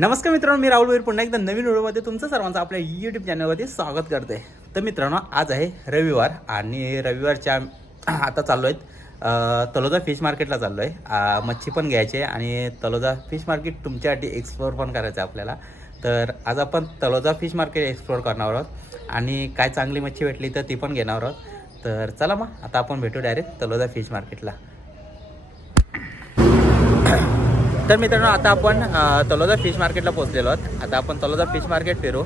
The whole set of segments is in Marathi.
नमस्कार मित्रांनो, मी राहुल वीर पुन्हा एकदा नवीन व्हिडिओमध्ये तुमचं सर्वांचं आपल्या यूट्यूब चॅनलवरती स्वागत करते. तर मित्रांनो, आज आहे रविवार आणि रविवारच्या आता चाललो आहेत तलोजा फिश मार्केटला चाललो आहे. मच्छी पण घ्यायची आहे आणि तलोजा फिश मार्केट तुमच्यासाठी एक्सप्लोअर पण करायचं आहे आपल्याला. तर आज आपण तलोजा फिश मार्केट एक्सप्लोअर करणार आहोत आणि काय चांगली मच्छी भेटली तर ती पण घेणार आहोत. तर चला मग आता आपण भेटू डायरेक्ट तलोजा फिश मार्केटला. तर मित्रांनो, आता आपण तलोजा फिश मार्केटला पोहोचलेलो आहोत. आता आपण तलोजा फिश मार्केट फिरू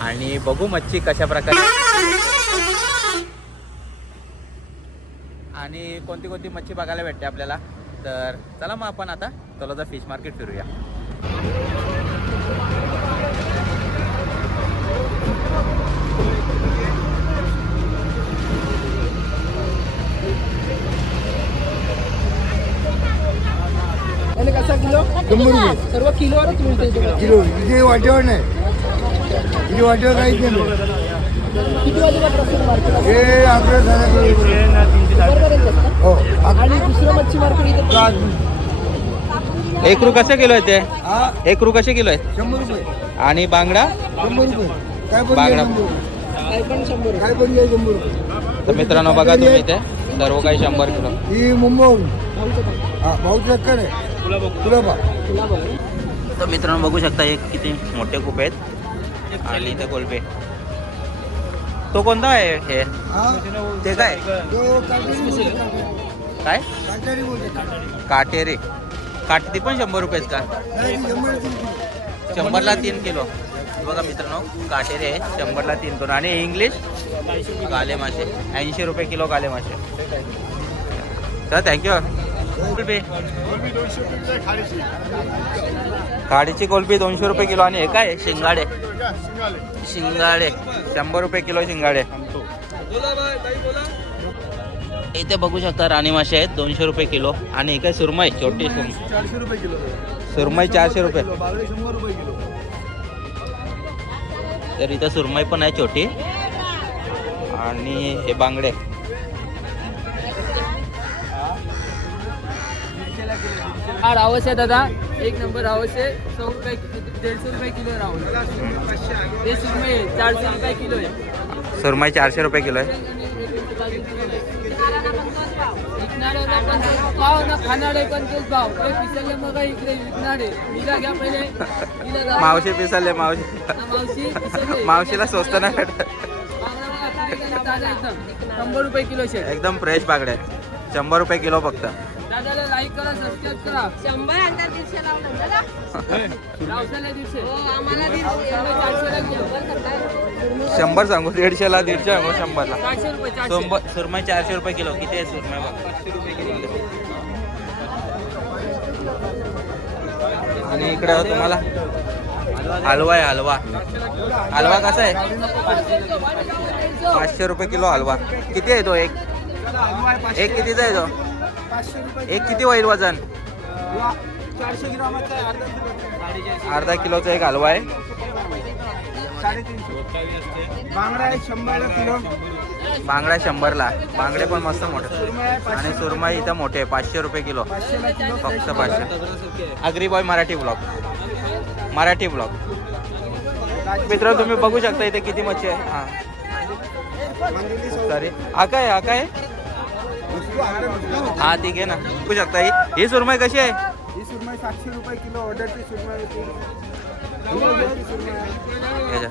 आणि बघू मच्छी कशा प्रकारे आणि कोणती कोणती मच्छी बघायला भेटते आपल्याला. तर चला मग आपण आता तलोजा फिश मार्केट फिरूया. कसा किलो? 100 रुपये सर्व किलोवरच मिळते इथे. किलो. इथे वाटेवर नाही, इथे वाटेवर काहीच नाही. किती वाजेपासून मार्केट आहे? हे आपलं झालं बरोबर आहे. हो. आणि दुसरं मच्छी मार्केट इथे एक रू कसे किलो आहे ते? हा, एक रू कसे किलो आहे? 100 रुपये. आणि बांगडा 100 रुपये. काय पण बांगडा. घ्या 100 रुपये. काय पण 100. काय पण घ्या 100 रुपये. तर मित्रांनो बघा तुम्ही इथे सर्व काही 100 किलो. ही मुंबईहून. हा, भाऊचं चक्कर आहे. तुला बा. तुला बघ. तर मित्रांनो बघू शकता एक किती मोठे खूप आहेत आणि इथे कोलबे. तो कोणता आहे हे? हा, ते काय तो काटेरी बोलते, काटेरी. काय काटेरी बोलते, काटेरी. काटेरी? काटे ती पण 100 रुपयेच का? नाही, ती 100 रुपये. 100ला 3 किलो. बघा मित्रांनो, काटेरी आहे 100ला 3 किलो. आणि इंग्लिश गाले मासे 80 रुपये किलो गाले मासे. तर थँक्यू. कोलबी खाडीची कोलबी 200 रुपये किलो. आणि हे काय शिंगाडे? शिंगाडे 100 रुपये किलो शिंगाडे. इथे बघू शकता राणी मासे आहेत 200 रुपये किलो. आणि काय सुरमई छोटी 400 रुपये किलो. सुरमई 400 रुपये. बागडे 100 रुपये किलो. तर इथं सुरमई पण आहे छोटी. आणि हे बांगडे हा रावस आहे दादा, एक नंबर रावस आहे. 100 रुपये 150 रुपये किलो रावस. हे सुरमई आहे 400 रुपये किलो आहे. सुरमई 400 रुपये किलो आहे. विकणाऱ्याला पण तोच भाव ना, खाणारे पण तोच भाव. काही पिसले मग इकडे विकणारे हिला घ्या पहिले. हिला घ्या. मावशी पिसाले मावशी मावशी पिसले. मावशीला स्वस्त नाही भेटत. दादा एकदम 100 रुपये किलो शे. एकदम फ्रेश बागडे 100 रुपये किलो फक्त. दादाला लाईक करा, सबस्क्राईब करा. 100 अंतर 150 लावलं दादा. रावसाला 150. हो आम्हाला 400 किलो. 100 सांगू 150ला 150 सांगू 100ला. 400 रुपये 400. सुरमई 400 रुपये किलो. किती आहे सुरमई बघ. आणि इकडं तुम्हाला हलवा आहे. हलवा हलवा कसा आहे? 500 रुपये किलो हलवा. किती आहे तो? एक कितीचा आहे तो? एक किती होईल वजन? 400 ग्रामाचा अर्धा किलोचा एक हलवा आहे. 350. बांगडा आहे 100 किलो. बांगडा 100ला. बांगडे पण मस्त मोठे. आणि सुरमई इथं मोठे 500 रुपये किलो. फक्त 500. Agree boy Marathi blog. Marathi blog. मित्र तुम्ही बघू शकता इथे किती मच्छी आहे. हां सॉरी, हा काय? हा काय? हा ठीक आहे ना. बघू शकता ही सुरमई कशी आहे? ही सुरमई 700 रुपये किलो. ऑर्डरची सुरमई होती. याच्या.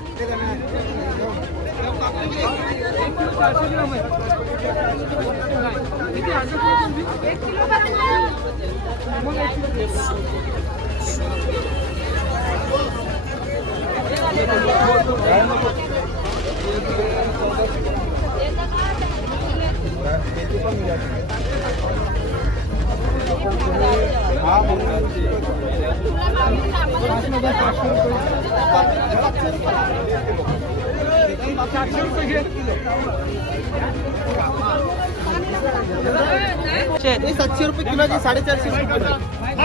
हे 700 रुपये किलो की 450 रुपये किलो.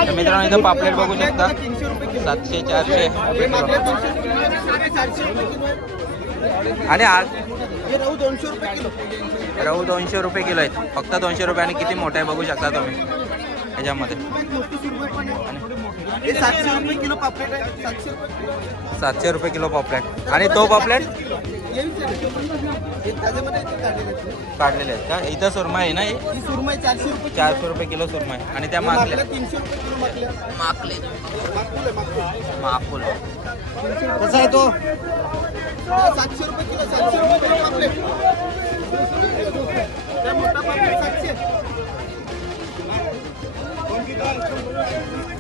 तर मित्रांनो इथं पापलेट बघू शकता 300 रुपये किलो. 700 400 हे मागल्या 200 रुपये किलो आहे, 450 रुपये किलो आहे. आणि आज हे रहू 200 रुपये किलो. रहू 200 रुपये किलो आहेत. फक्त 200 रुपये. आणि किती मोठं आहे बघू शकता तुम्ही ह्याच्यामध्ये. मोठी सुरमई पण आहे. हे 700 रुपये किलो पापलेट आहे 700 रुपये किलो 700 रुपये किलो पॉपलेट. आणि तो पॉपलेट हे ताज्यामध्ये ते काढलेले आहेत. काढलेले आहेत का? इथं सुरमई आहे ना ही? ही सुरमई 400 रुपये 400 रुपये किलो सुरमई. आणि त्या हे माकल्या? 300 रुपये किलो माकल्या. माकले माकूल आहे, माकूल. माकुल. कसा आहे तो 700 रुपये किलो 700 रुपये किलो पापलेट. त्या मोठा पापलेट 700.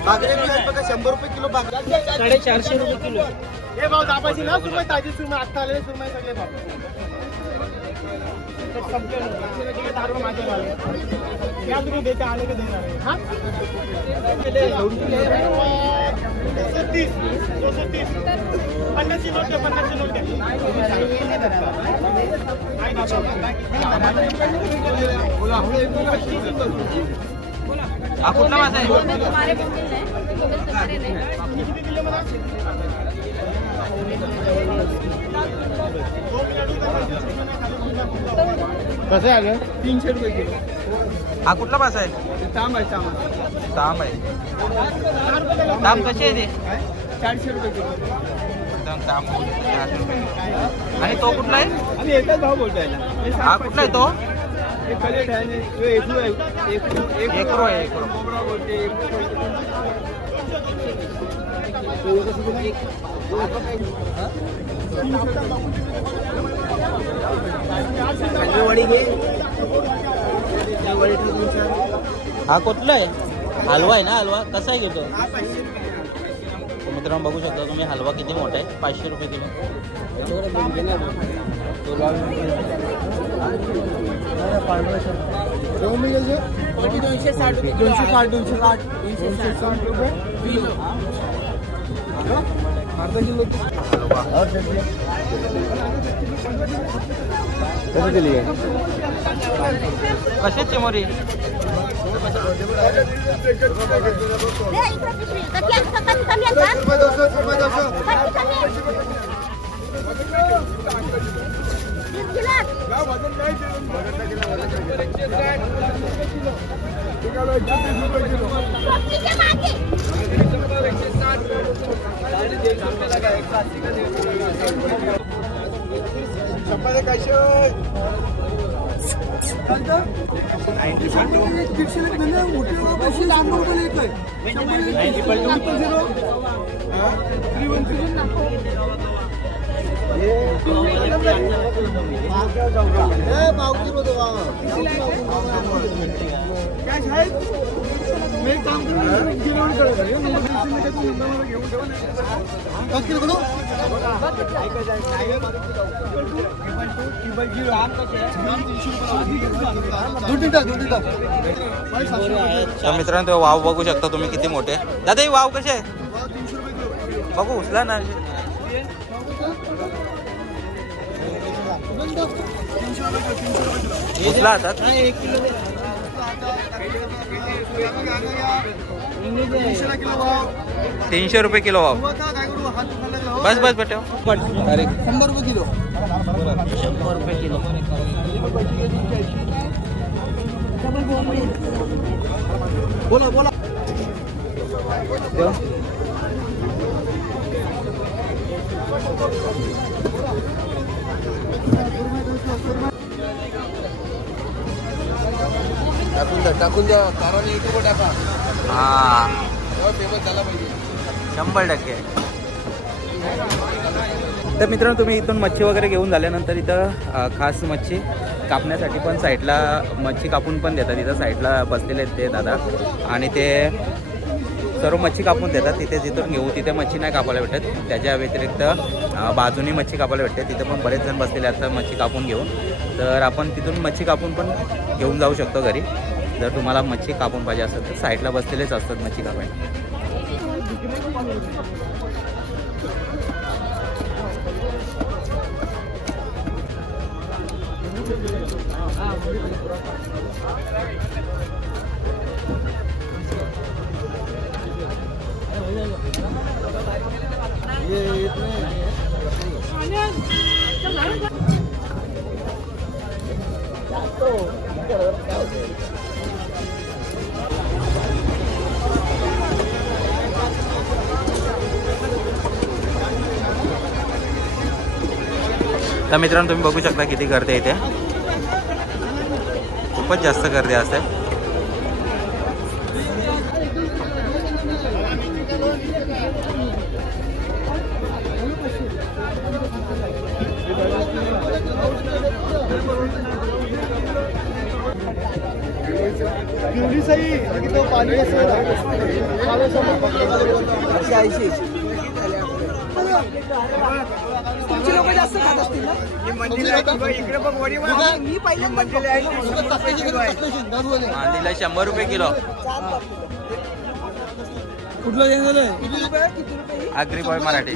बागडे बी आहेत बघा 100 रुपये किलो बागडे. 450 रुपये किलो. हे भाव दाबायची ना सुरमई ताजी सुरमई आता आलेले सुरमई सगळे भाव संपले या तुम्ही देते आले की देणार हा 230 230 50ची नोट द्या 50ची नोट द्या हा कुठला मासा आहे? तुम्हारे बोलते हैं तुम्हारे नहीं कसं आलं 300 रुपये किलो हा कुठला मासा आहे? तांब आहे तांब तांब आहे. तांब कशी आहे ते? 400 रुपये किलो एकदम तांब 400 रुपये. आणि तो कुठला आहे? आम्ही एकच भाव बोलतोय ना हा कुठला आहे तो? एक प्लेट आहे एकरू आहे एकरो आहे, एकरो. कोबडा बोलते वडी घे वडी हा कुठला आहे? हलवा आहे ना? हलवा कसा आहे घेतो? मित्रांनो बघू शकता तुम्ही हलवा किती मोठा आहे. 500 रुपये किलो. कोटी 260 रुपये किलो. 260 रुपये किलो. अर्धा किलो कसं दिली आहे कशाची चिमोरी? तर मित्रांनो तो वाव बघू शकता तुम्ही किती मोठे. दादा ही वाव कशी आहे? बघू उचला ना. उचला हातात. 300 रुपये किलो वाव. बस बस बेटा. 100 रुपये किलो 100 रुपये किलो. बोला बोला टाकून द्या कारण युट्यूबवर टाका हा फेमस झाला पाहिजे 100%. तर मित्रांनो तुम्ही इथून मच्छी वगैरे घेऊन झाल्यानंतर इथं खास मच्छी कापण्यासाठी पण साईडला मच्छी कापून पण देतात. इथं साईडला बसलेले आहेत ते दादा आणि ते सर्व मच्छी कापून देतात. तिथे जिथून घेऊ तिथे मच्छी नाही कापायला भेटत. त्याच्या व्यतिरिक्त बाजूनी मच्छी कापायला भेटते. तिथे पण बरेच जण बसलेले असतात मच्छी कापून घेऊन. तर आपण तिथून मच्छी कापून पण घेऊन जाऊ शकतो घरी. जर तुम्हाला मच्छी कापून पाहिजे असेल तर साईडला बसलेलेच असतात मच्छी कापायला. तर मित्रांनो तुम्ही बघू शकता किती गर्दी आहे इथे, खूपच जास्त गर्दी असते. तुमचे लोक जास्त खात असतील ना? मी मांदीला 100 रुपये किलो. कुठलं किती रुपये? किती रुपये? आगरी बॉय मराठी.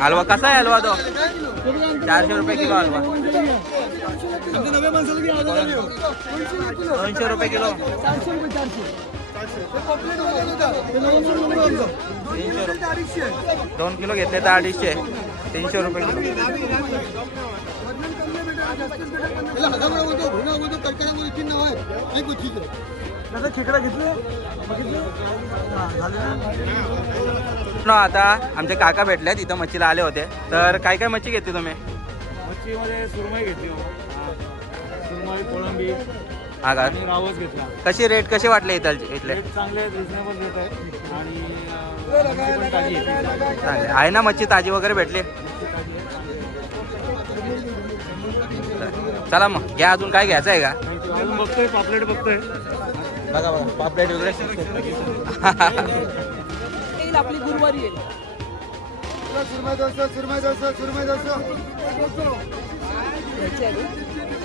हलवा कसा आहे हलवा तो? 400 रुपये किलो हलवा. 200 रुपये किलो. 300 रुपये. 2 किलो घेतले तर 250. 300 रुपये किलो. ना आता आमचे काका भेटले तिथं मच्छीला आले होते. तर काय काय मच्छी घेतली तुम्ही? मच्छीमध्ये सुरमई घेतली, सुरमई, कोळंबी हा का? आणि रावस घेतला. कशी रेट कसे वाटले इथले? रेट चांगले आहेत, रिजनेबल रेट आहे आणि मच्छी पण ताजी आहे. चांगले आहे ना? मच्छी ताजी वगैरे भेटली? चला मग घ्या. अजून काय घ्यायचं आहे का? अजून बघतोय, पापलेट बघतोय. बघा बघा पापलेट वगैरे. येईल आपली गुरुवारी येईल.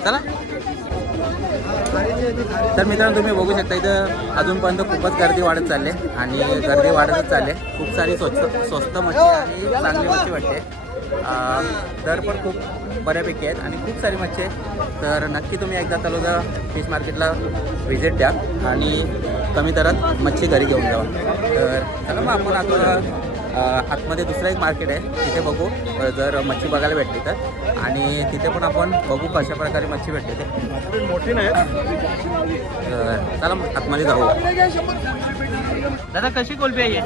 चला. तर मित्रांनो तुम्ही बघू शकता इथं अजूनपर्यंत खूपच गर्दी वाढत चालली आणि गर्दी वाढतच चालली. खूप सारी स्वस्त मच्छी आणि चांगली मच्छी वाटते. दर पण खूप बऱ्यापैकी आहेत आणि खूप सारी मच्छी आहे. तर नक्की तुम्ही एकदा तलोजा फिश मार्केटला व्हिजिट द्या आणि कमी दरात मच्छी घरी घेऊन जावा. तर चला मग आपण आता आतमध्ये दुसरं एक मार्केट आहे, तिथे बघू जर मच्छी बघायला भेटली तर. आणि तिथे पण आपण बघू कशा प्रकारे मच्छी भेटते ते. मोठी नाही. तर चला मग आतमध्ये जाऊ. दादा कशी कोलबी आहे?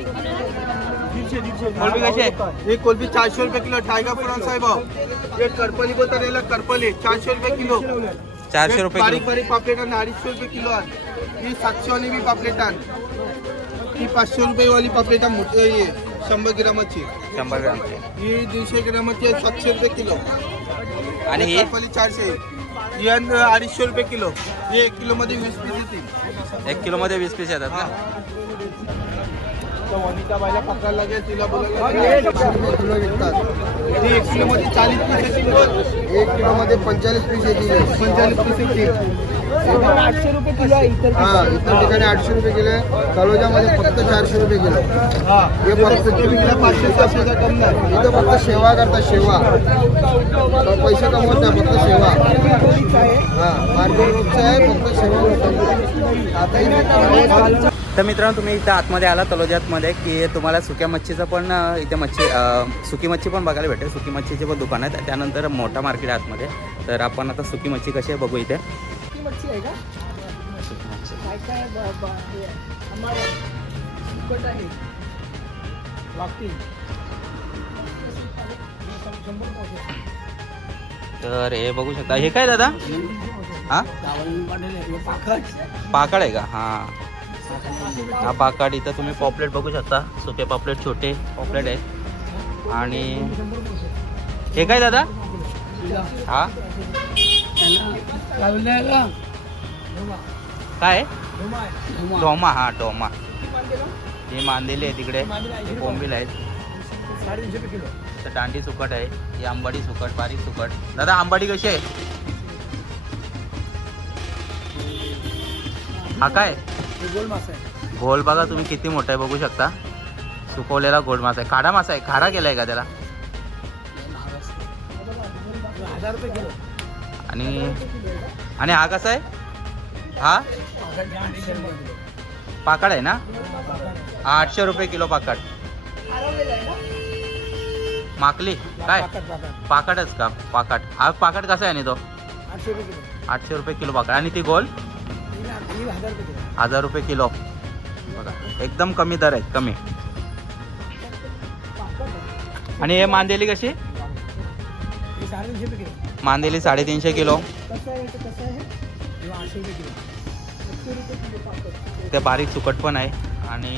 कोलबी कशी आहे? एक कोलबी 400 रुपये किलो. टायगर प्रॉन्स आहे भाऊ. एक करपली बोलतात याला, करपली 400 रुपये किलो. 400 रुपये बारीक किलो. बारीक पापलेट 250 रुपये किलो आहे. ही 700 वाली भी पापलेट आहे. ही 500 रुपये वाली पापलेट मोठी आहे, 100 ग्रामाची. 100 ग्रामची. ही 150 ग्रामाची आहे, 700 रुपये किलो. आणि ही करपली 400 आहे. ही 250 रुपये किलो. ही 1 किलो मध्ये 20 पीस येतील. 1 किलोमध्ये 20 पीस येतात ना? वनिता बायला पकडायला लागेल, तिला बोलायला किलो विकतात. ही 1 किलो मध्ये 40 पीस येतील. 1 किलो मध्ये 45 पीस येतील. 45 पीस येतील. 800 रुपये किलो आहे इतर. हा, इतर ठिकाणी 800 रुपये किलो आहे. तळोजामध्ये फक्त 400 रुपये किलो. हे फक्त 500-700 कम नाही. इथं फक्त सेवा करतात, सेवा. पैसे कमवत नाही, फक्त सेवा. हा, मार्केट रोडचं आहे, फक्त सेवा होतं. आता इथे तर मित्रांनो तुम्ही इथं आतमध्ये आला तलोजातमध्ये की तुम्हाला सुक्या मच्छीचं पण इथे मच्छी सुकी मच्छी पण बघायला भेटेल. सुकी मच्छीचे पण दुकान आहेत. त्यानंतर मोठा मार्केट आहे आतमध्ये. तर आपण आता सुकी मच्छी कशी आहे बघू इथे. किती मच्छी आहे का? सुकी मच्छी. काय काय हे आम्हाला सुकट आहे. वागतील. तर हे बघू शकता. हे काय दादा? हा पाकड आहे का? हा पाकड. इथं तुम्ही पॉपलेट बघू शकता. सुके पॉपलेट, छोटे पॉपलेट आहेत. आणि हे काय दादा? हा काय? डोमा. हा डोमा. ही मांदेली आहे तिकडे. बोंबील आहेत. तर दांडी सुकट आहे. ही आंबाडी सुकट, बारीक सुकट. दादा आंबाडी कशी आहे? हा काय? गोल मासा आहे. घोल बघा तुम्ही किती मोठा आहे बघू शकता. सुकवलेला गोल मासा आहे. खाडा मासा आहे. खारा केलाय का त्याला? 1000 रुपये किलो. आणि हा कसा आहे? हा पाकड आहे ना? 800 रुपये किलो पाकड. माकली काय? पाकडच का? पाकड. हा पाकड कसा आहे? आणि तो 800 रुपये किलो. 800 रुपये किलो पाकड. आणि ती गोल 1000 रुपये किलो. 1000 रुपये किलो. बघा एकदम कमी दर आहेत, कमी. आणि हे मांदेली कशी? हे 350 रुपये किलो. मांदेली 350 किलो. कसं आहे ते कसं आहे हे 800 रुपये किलो. 800 रुपये किलो पापड. ते बारीक सुकट पण आहे आणि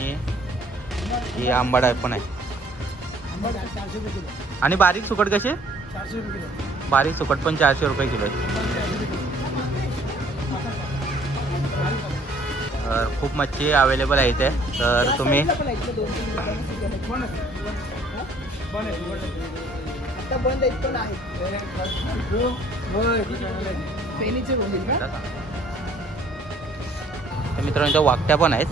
ही आंबाडा पण आहे. आंबट 400 रुपये किलो. आणि बारीक सुकट कशी? 400 रुपये किलो. बारीक सुकट पण 400 रुपये किलो आहे. 400 रुपये किलो. खूप मच्छी अवेलेबल आहे इथे, तर तुम्ही या साईडला पण आहे, इकडे 2-3 दुकानं सुद्धा आहेत. बंद आहे. आता बंद आहेत पण आहेत. पेनीचे बोंबील का? तर मित्रांनो इथे वाकट्या पण आहेत.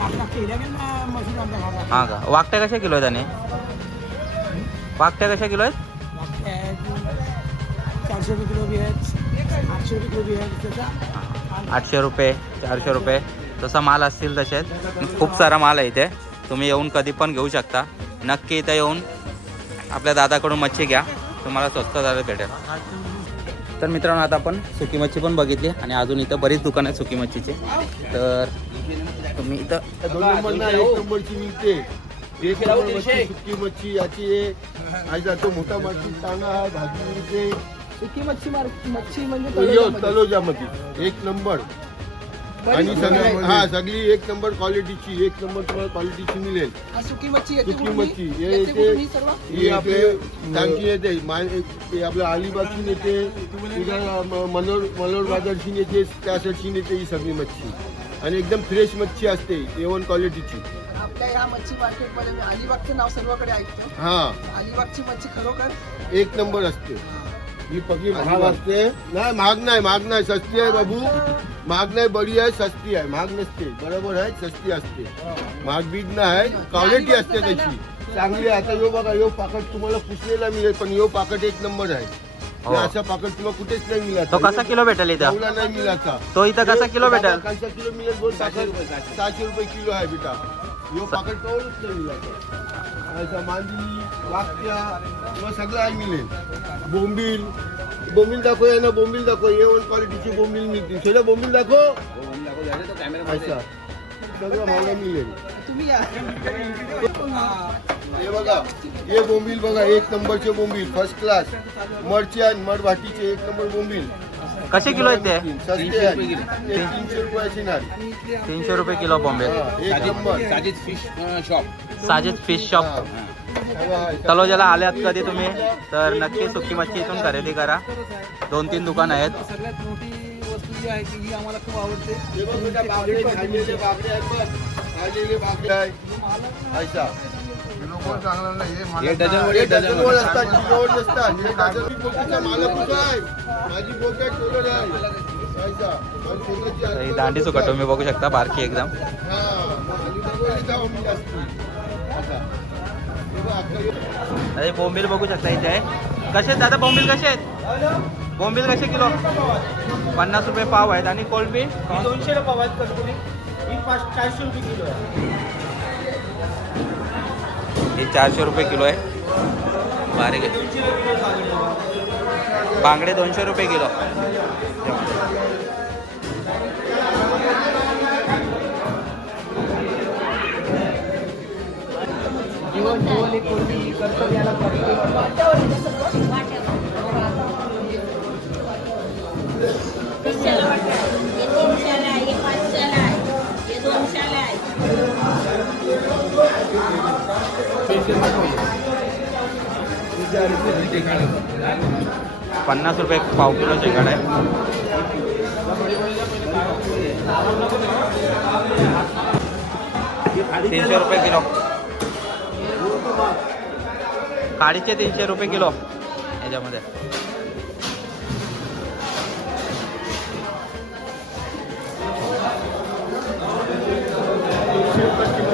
आपला केल्या गेला ना मशीन आमचा घाला. हां का? वाकट्या कशा किलो आहेत? आणि वाकट्या कशा किलो आहेत? 400 रुपये किलो भी आहेत, 800 रुपये किलो भी आहेत. त्याचा 800 रुपये, 400 रुपये तसा माल असतील तसे आहेत. खूप सारा माल आहे इथे, तुम्ही येऊन कधी पण घेऊ शकता. नक्की इथं येऊन आपल्या दादाकडून मच्छी घ्या, तुम्हाला स्वस्त दरात भेटेल. तर मित्रांनो आता आपण सुकी मच्छी पण बघितली आणि अजून इथं बरीच दुकानं आहेत सुकी मच्छीचे. तर तुम्ही इथं 2 नंबर ना 1 नंबरची मिळते. 1 नंबर सुकी मच्छी याची आहे. तो मोठा मच्छी तांगा आहे, भाजी मिळते. सुकी मच्छी मच्छी म्हणजे तलोजामध्ये 1 नंबर. आणि सगळी 1 नंबर क्वालिटीची, 1 नंबर तुम्हाला क्वालिटीची मिळेल. सुकी मच्छी येते सुकी कुठून? मच्छी हे येते येते, कुठून ही सर्व? ही आपले टांकी येते, ते आपल्या अलिबागची येते, तुझ्या मनोर बाजारची येते, त्या साईडची येते ही सगळी मच्छी. आणि एकदम फ्रेश मच्छी असते, A1 क्वालिटीची. आपल्या या मच्छी मार्केटमध्ये मी अलिबागचं नाव सर्वकडे ऐकतो. हा अलिबागची मच्छी खरोखर 1 नंबर असते. ही पकडी महाग असते. नाही महाग नाही, सस्ती आहे बाबू. महाग नाही, बडी आहे, सस्ती आहे. महाग नसते, बरोबर आहे, सस्ती असते. महाग बीज नाही, क्वालिटी असते त्याची चांगली आहे. आता यो बघा, यो पाकट तुम्हाला पुसलेला मिळेल, पण यो पाकट 1 नंबर आहे. हो. असा पाकट तुम्हाला कुठेच नाही मिळत. तो कसा किलो भेटेल इथं? चावला नाही मिळाचा. तो इथं कसा किलो भेटेल? कसा किलो मिळेल? 2 पाकट 700 रुपये किलो आहे बेटा. यो पाकट कवळच नाही मिळाचा. मांदी, वाकट्या किंवा सगळं आहे मिळेल. बोंबील दाखव ना, बोंबील दाखव. A1 क्वालिटीची बोंबील मिळतील. सगळं बोंबील दाखव. अच्छा सगळं महाग मिळेल. तुम्ही या. हे बघा, हे बोंबील बघा, 1 नंबरचे बोंबील, फर्स्ट क्लास. मडचे आणि मड भाटीचे 1 नंबर बोंबील. कसे किलो आहेत ते? सस्ते आहे. 300 रुपयाची नार. 300 रुपये kilo Bombay. 1 number. Sajid fish shop तलोजाला आल्यात कधी तुम्ही तर नक्की सुकी मच्छी इथून खरेदी करा. 2-3 दुकान आहेत. सगळ्यात मोठी वस्तू जी आहे की ही आम्हाला खूप आवडते. हे बघ बेटा, बागडे खाल्लेले बागडे आहेत बघ. खाल्लेले बागडे आहे. ऐसा हे डझनवर असतात, किलोवर नसतात. हे डझन बोटीचा मालक कुठं आहे? माझी बोट आहे, टोलर आहे. ऐसा माझी बोटाची तर ही दांडी सुकट तुम्ही बघू शकता, बारकी एकदम. हा, आणि डबल जाऊ मी जास्ती. आता हे बघ, आता अरे बोंबील बघू शकता इथे आहे. कसे आहेत दादा बोंबील? कसे आहेत बोंबील? कसे किलो? 50 रुपये पाव आहेत. आणि कोलंबी 200 रुपये पाव आहेत कटपुरी. ही 400 रुपये किलो आहे. हे 400 रुपये किलो आहे. बारीक आहे. बांगडे 200 रुपये किलो. जीवन एक कोणती कर्तव्याला तीनशेला वाटतं. हे 300ला आहे, हे 500ला आहे, हे 200ला आहे. 50 रुपये पाव किलो शेंगाड आहे. 300 रुपये किलो. काळीचे 300 रुपये किलो याच्यामध्ये.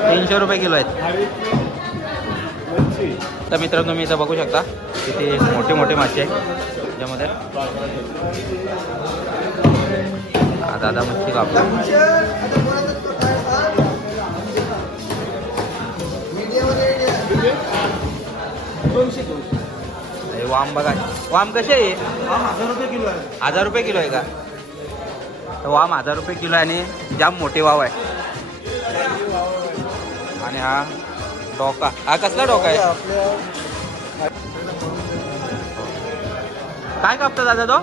300 रुपये किलो आहेत. तर मित्रांनो तुम्ही इथं बघू शकता किती मोठी मोठी मासे आहे याच्यामध्ये. दादा मच्छी कापतो. वाम बघा, वाम कसे आहे? 1000 रुपये किलो आहे. 1000 रुपये किलो आहे का? तर वाम 1000 रुपये किलो आहे आणि जाम मोठी वाव आहे. आणि हा डोका हा कसला डोका आहे? आपल्या काय कापतो दादा तो?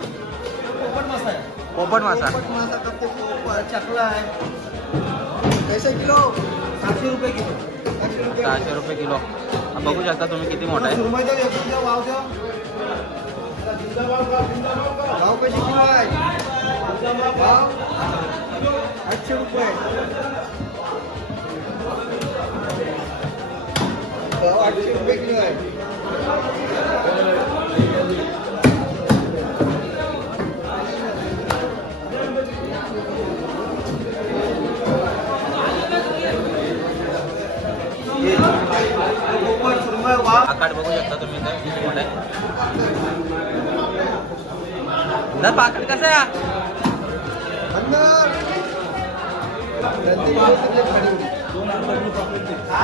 पोपट मासा आहे. पोपट मासा. पोपट मासा कापते. पोपट चकला आहे. कैसे किलो? 700 रुपये किलो. 700 रुपये. 600 रुपये किलो. हा, बघू शकता तुम्ही किती मोठा आहे. सुरमईचा एकूण द्या भाव द्या. भाव कशी किलो आहे? भाव 800 रुपये. भाव 800 रुपये किलो आहे. पोपट सुरमई वाघ आकाड बघू शकता तुम्ही इथं किती मोठा आहे. दादा पाकड कसं आहे हा? अंदर प्रत्येक दिवसाचे खडी. ते पण तुम्ही बघू शकता.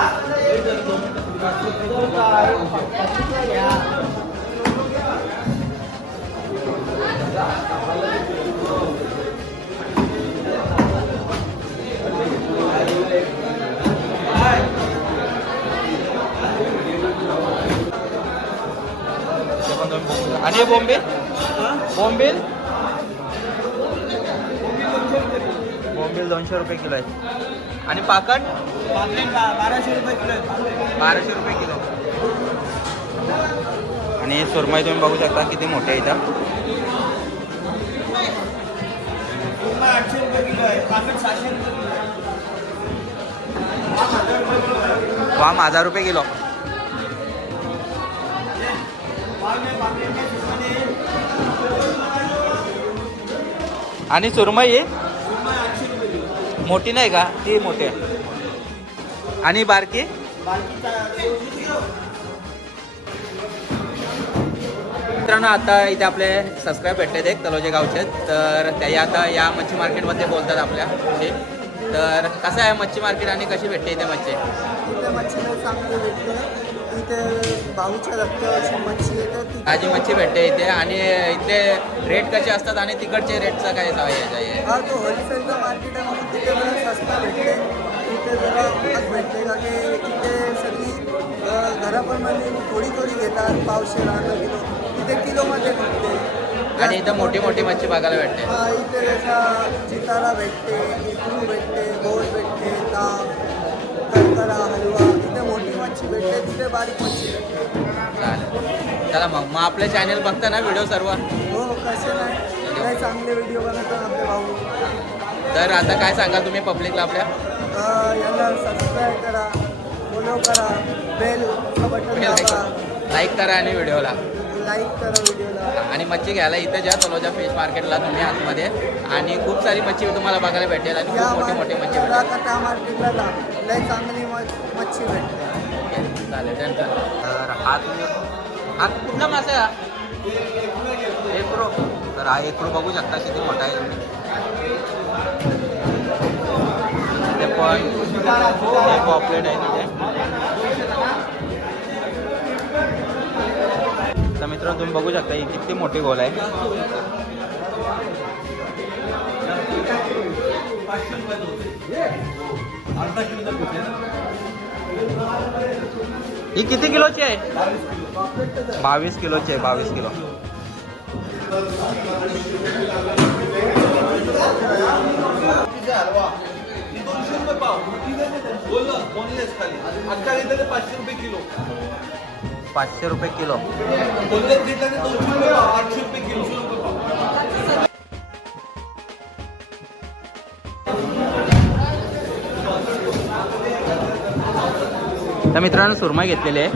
आणि हे बोंबील बोंबील बोंबील 200 रुपये किलो आहे. आणि पाकड 1200 रुपये किलो आहे. 1200 रुपये किलो. आणि सुरमई तुम्ही बघू शकता किती मोठे आहे इथं. सुरमई 800 रुपये किलो आहे. पापड 700 रुपये किलो आहे. वाम 1000 रुपये किलो. आणि सुरमई मोठी नाही का? ती मोठी आहे. आणि बारकी मित्रांनो आता इथे आपले सबस्क्राईब भेटलेत एक तलोजे गावचे. तर त्याही आता या मच्छी मार्केटमध्ये बोलतात आपल्याशी. तर कसं आहे मच्छी मार्केट आणि कशी भेटते इथे मच्छी? इथे मच्छी चांगली भेटते. इथे भाऊच्या रक्ताची मच्छी येते. ताजी मच्छी भेटते इथे. आणि इथे रेट कसे असतात आणि तिकडचे रेटचा काय आहे? हा तो होलसेलचा मार्केट आहे म्हणून तिथे जरा स्वस्त भेटते. इथे जरा महाग भेटते का की इथे सगळी घराप्रमाणे थोडी थोडी घेतात. पावशे 8 किलो. इथे किलोमध्ये भेटते. आणि इथं मोठी मोठी मच्छी बघायला भेटते. हा, इथे जसा चितारा भेटते, इकडू भेटते, गोल भेटते, ताव, करकरा, हलवा. इथे मोठी मच्छी भेटते, तिथे बारीक मच्छी भेटते. चालेल. चला मग आपले चॅनल बघता ना व्हिडिओ सर्व? हो कसे नाही काही चांगले व्हिडिओ बनवतात आपले भाऊ. तर आता काय सांगा तुम्ही पब्लिकला आपल्या? यांना सबस्क्राईब करा, फॉलो करा, बेल बटन दाबा, लाईक करा आणि व्हिडिओला. लाईक करा व्हिडिओला. आणि मच्छी घ्यायला इथं ज्या तलोजा फिश मार्केटला तुम्ही आतमध्ये. आणि खूप सारी मच्छी तुम्हाला बघायला भेटेल आणि या खूप मोठी मोठी मच्छी भेटेल. मार्केटला त्या मार्केटला जा, लय चांगली मच्छी भेटते. ओके, चालेल डन चालेल. तर हा कुठला मासा आहे हा? एकरो. तर हा एकरो बघू शकता किती मोठा आहे तुम्ही. ते पण पॉपलेट आहे तिथे. तर मित्रांनो तुम्ही बघू शकता ही किती मोठी गोल आहे. ही किती किलोची आहे? 22 किलोची आहे. 22 किलो. हलवा 200 रुपये पाव. बोल ना बोनलेस खाली. अख्खा घेतलं तर 500 रुपये किलो. 500 रुपये किलो. बोनलेस घेतलं तर 200 रुपये पाव. 800 रुपये किलो. 200 रुपये पाव. तर मित्रांनो सुरमई घेतलेली आहे.